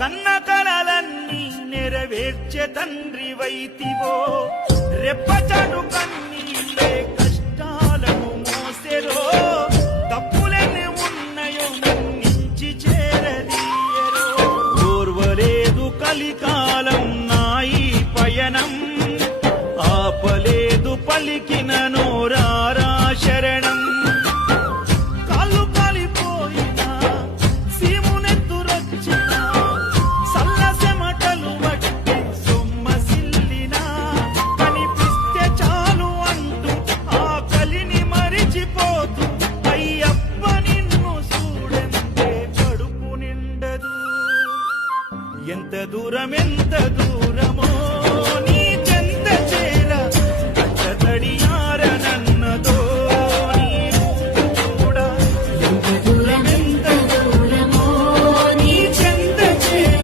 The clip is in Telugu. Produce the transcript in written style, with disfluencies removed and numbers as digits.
కన్న కలలన్నీ నెరవేర్చే తండ్రి వైతివో రెప్పచాటు కన్నీళ్ళే కష్టాలను మోసెరో తప్పులెన్ని ఉన్నాయో మన్నించి చేరదీయరో ఓర్వలేదు కలికాలం నాయి పయనం ఆపలేదు పలికిన నోరారా శరణం కాళ్ళు కాలిపోయినా సీమునెత్తురొచ్చినా సల్ల చెమటలు వట్టి సొమ్మసిల్లినా కనిపిస్తే చాలు అంటూ ఆ కలిని మరిచిపోతూ అయ్యప్ప నిన్ను చూడంతే కడుపు నిండదు ఎంత దూరమో నీ చెంత చేర తడియార నన్ను